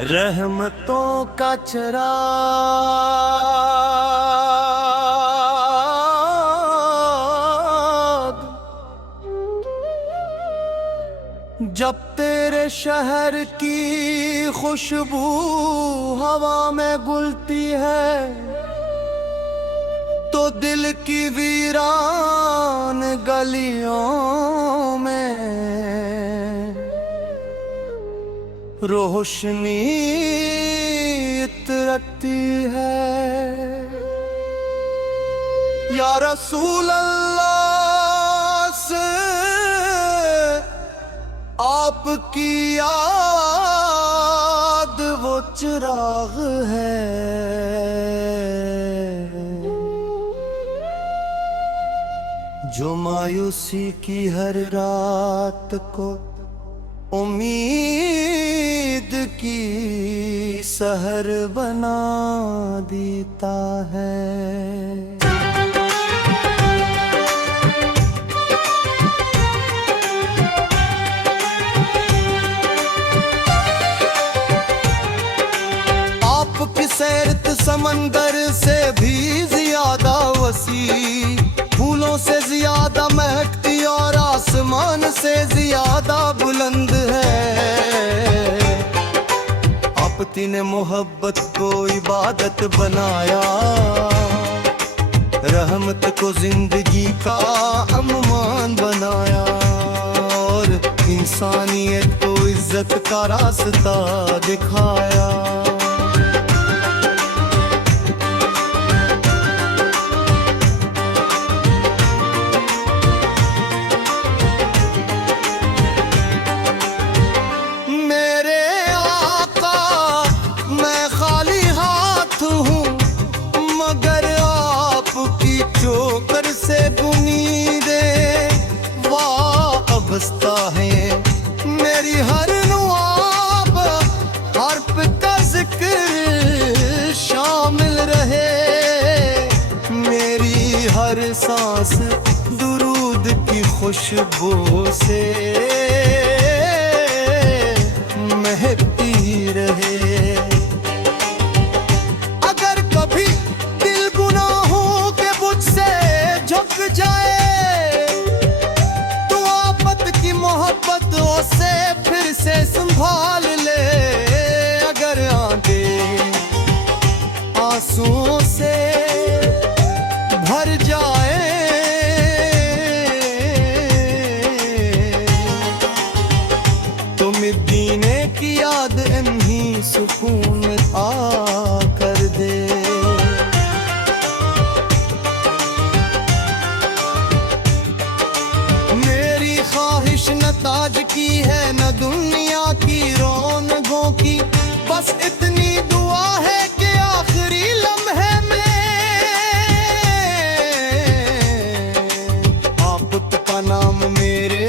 रहमतों का चराग जब तेरे शहर की खुशबू हवा में घुलती है तो दिल की वीरान गलियों में रोशनी इतरती है। या रसूल अल्लाह से आपकी याद वो चिराग है जो मायूसी की हर रात को उम्मीद की सहर बना देता है। आपकी सैरत समंदर से भी ज्यादा वसी, फूलों से ज्यादा महकती और आसमान से ज्यादा बुलंद है। आपती ने मोहब्बत को इबादत बनाया, रहमत को जिंदगी का अममान बनाया और इंसानियत को इज्जत का रास्ता दिखाया। चोकर से बुनीदें वाबस्ता है मेरी हर नुआब हर्फ का जिक्र शामिल रहे, मेरी हर सांस दुरूद की खुशबू से महकती रहे। से फिर से संभाल ले, अगर आंखें आंसुओं से भर जाए तो मदीने की याद इन्हीं सुकून आ कर दे। मेरी ख्वाहिश न ताज की है न दुनिया की रौनकों की, बस इतनी दुआ है कि आखिरी लम्हे में आपका नाम मेरे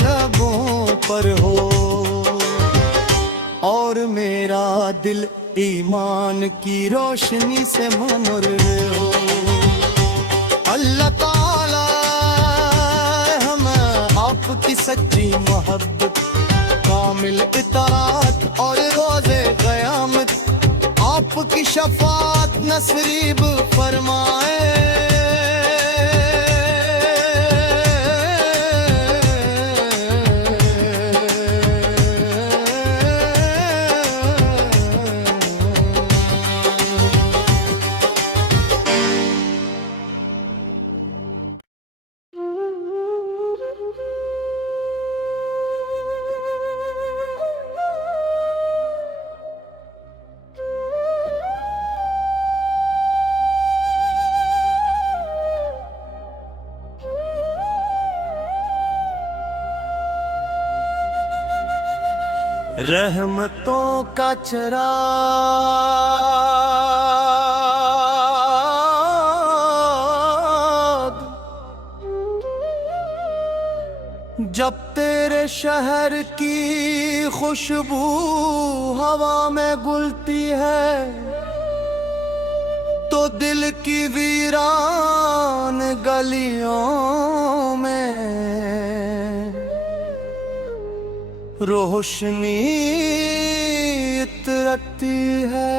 लबों पर हो और मेरा दिल ईमान की रोशनी से मनूर हो। अल्लाह ताला आपकी सच्ची मोहब्बत, कामिल इताअत और रोज़े क़यामत आपकी शफ़ाअत नसीब फरमाए। रहमतों का चराग जब तेरे शहर की खुशबू हवा में घुलती है तो दिल की वीरान गलियों में रोशनी इतरती रखती है।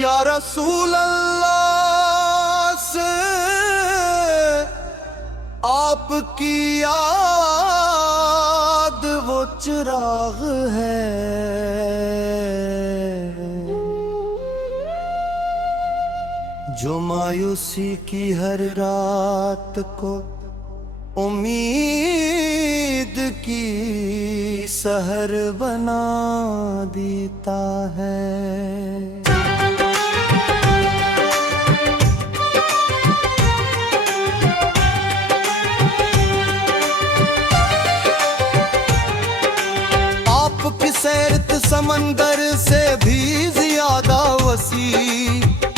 या रसूल अल्लाह से आपकी याद वो चिराग है जो मायूसी की हर रात को उम्मीद की सहर बना देता है। आपकी सैरत समंदर से भी ज्यादा वसी,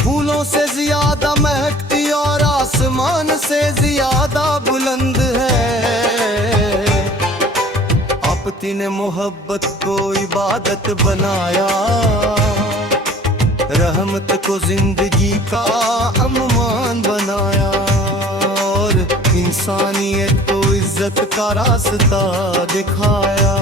फूलों से ज्यादा महकती और आसमान से ज्यादा बुलंद है। आपती ने मोहब्बत को इबादत बनाया, रहमत को जिंदगी का अममान बनाया और इंसानियत को इज्जत का रास्ता दिखाया।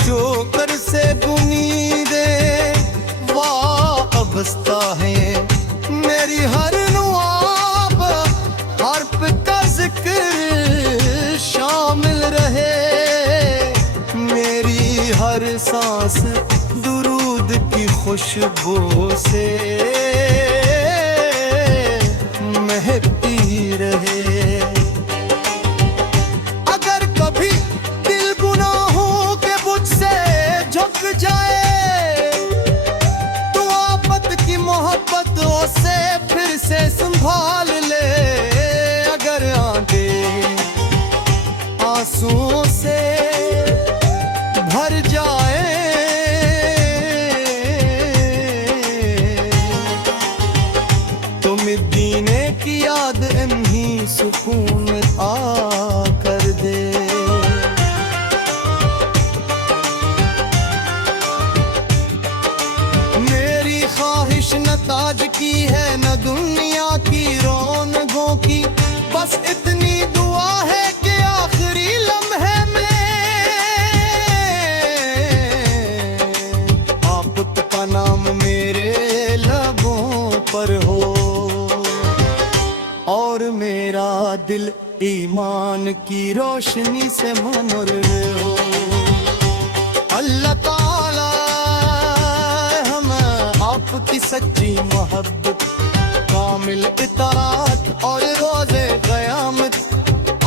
चोकर से बुनीदें वाबस्ता है मेरी हर नुआब हर्फ का जिक्र शामिल रहे। मेरी हर सांस दुरूद की खुशबू से महकती रहे। संभाल ले अगर आंखें आंसुओं से भर जाए तो मदीने की याद इन्हीं सुकून आ कर दे। मेरी ख्वाहिश न ताज की है न दुनिया की रौनकों की, बस इतनी दुआ है कि आखिरी लम्हे में आपका नाम मेरे लबों पर हो और मेरा दिल ईमान की रोशनी से मनूर हो। अल्लाह ताला हम आपकी सच्ची मोहब्बत, कामिल इताअत और रोज़े क़यामत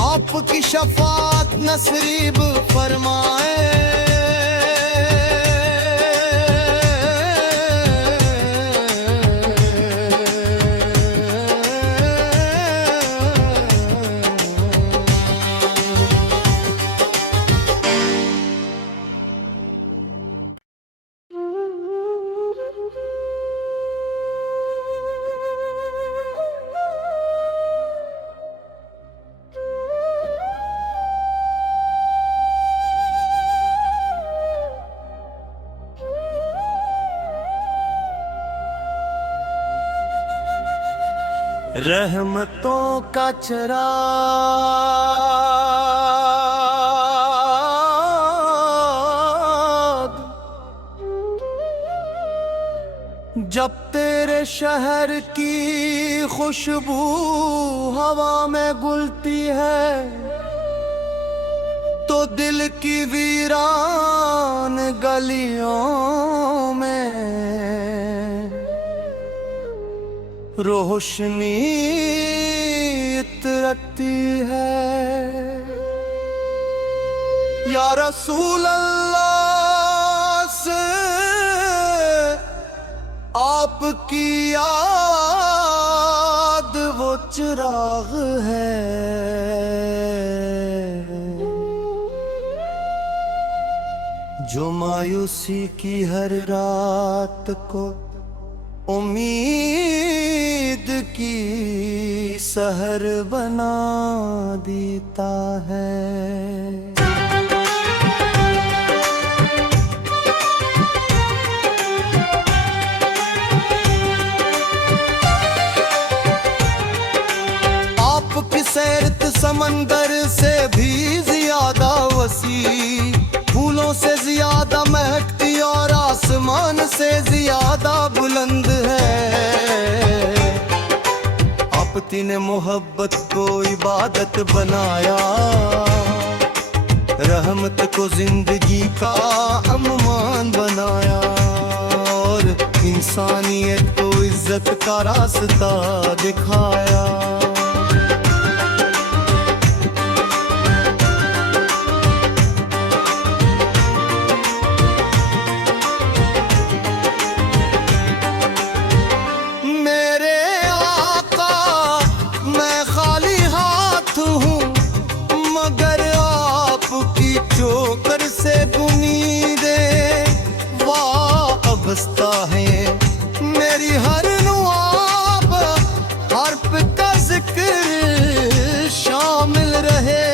आपकी शफ़ाअत नसीब फरमाए। रहमतों का चिराग जब तेरे शहर की खुशबू हवा में गुलती है तो दिल की वीरान गलियों में रोशनी इतरती है। या रसूल अल्लाह से आपकी याद वो चिराग है जो मायूसी की हर रात को उम्मीद की शहर बना देता है। सैरत समंदर से भी ज्यादा वसी, फूलों से ज्यादा महकती और आसमान से ज्यादा बुलंद है। आपती ने मोहब्बत को इबादत बनाया, रहमत को जिंदगी का अम्मान बनाया और इंसानियत को इज्जत का रास्ता दिखाया। चोकर से बुनीदे वाबस्ता है मेरी हर नुआब, हर्फ का जिक्र शामिल रहे।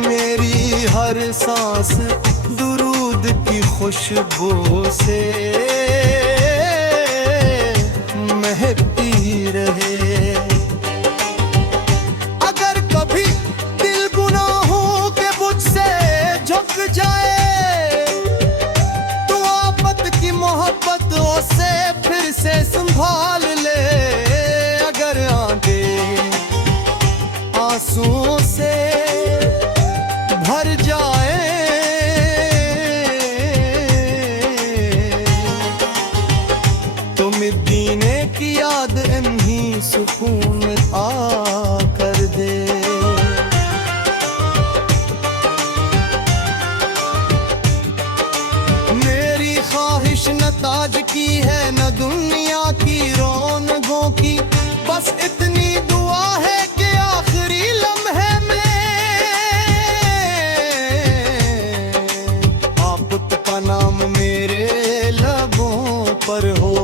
मेरी हर सांस दुरूद की खुशबू से महकती रहे। जाए तो आफत की मोहब्बतों से फिर से संभाल ले। अगर आंखें आंसुओं से भर जाए तो मदीने की याद इन्हीं सुकून आ कर दे। न ताज की है न दुनिया की रौनकों की, बस इतनी दुआ है कि आखिरी लम्हे में आपत का नाम मेरे लबों पर हो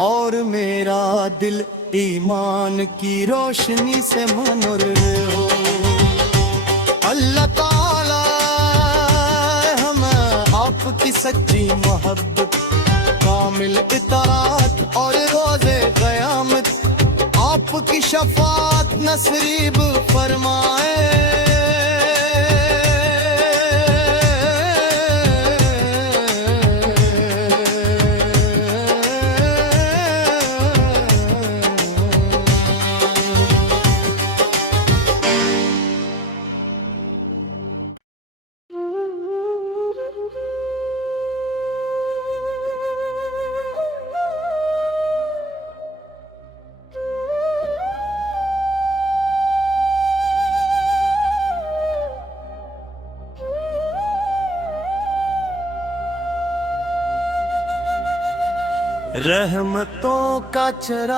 और मेरा दिल ईमान की रोशनी से मनूर हो। अल्लाह ताला आपकी सच्ची मोहब्बत, कामिल इताअत और रोज़े क़यामत आपकी शफ़ाअत नसीब फरमाए। रहमतों का चराग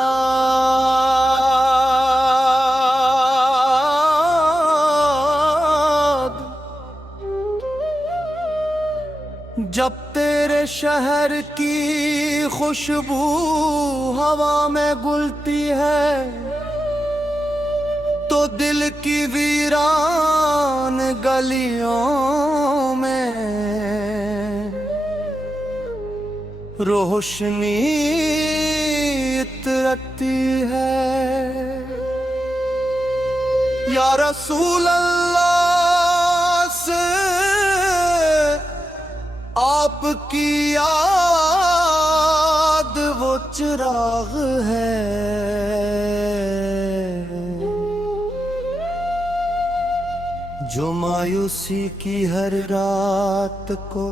जब तेरे शहर की खुशबू हवा में गुलती है तो दिल की वीरान गलियों में रोशनी इतरती है। या रसूल अल्लाह से आपकी याद वो चिराग है जो मायूसी की हर रात को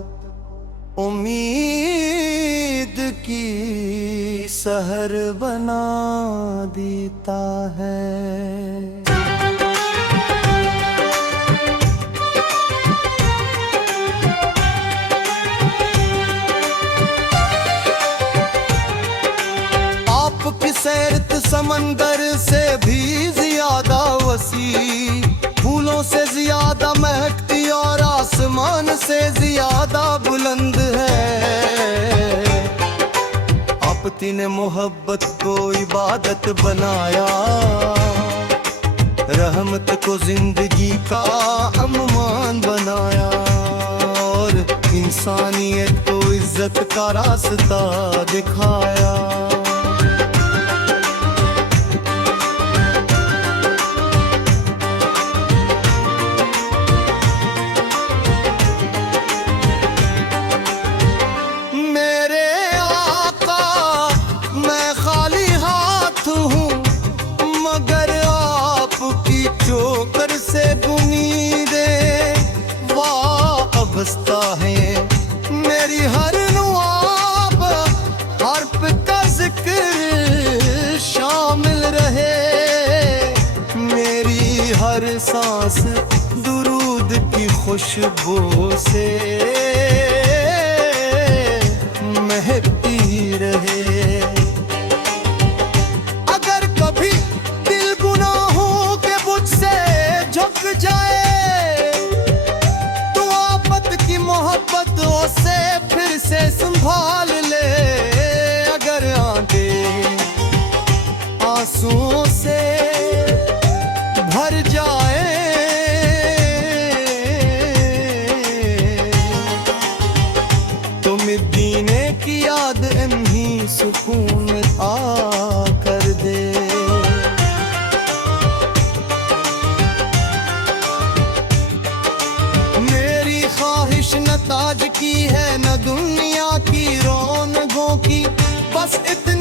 उम्मीद की सहर बना देता है। आपकी सैरत समंदर से भी ज्यादा वसी, फूलों से ज्यादा महकती और आसमान से ज्यादा बुलंद है। मोहब्बती ने मोहब्बत को इबादत बनाया, रहमत को जिंदगी का अम्मान बनाया, और इंसानियत को इज्जत का रास्ता दिखाया। चोकर से उम्मीदें वाबस्ता है, मेरी हर नुआब हर्फ का जिक्र शामिल रहे, मेरी हर सांस दुरूद की खुशबू से महकती रहे। जाए तो आफत की मोहब्बतों से फिर से संभाल ले, अगर आंखें आंसुओं से भर जाए तो मदीने की याद एमही सुकून आ कर दे। न ताज की है न दुनिया की रौनकों की, बस इतनी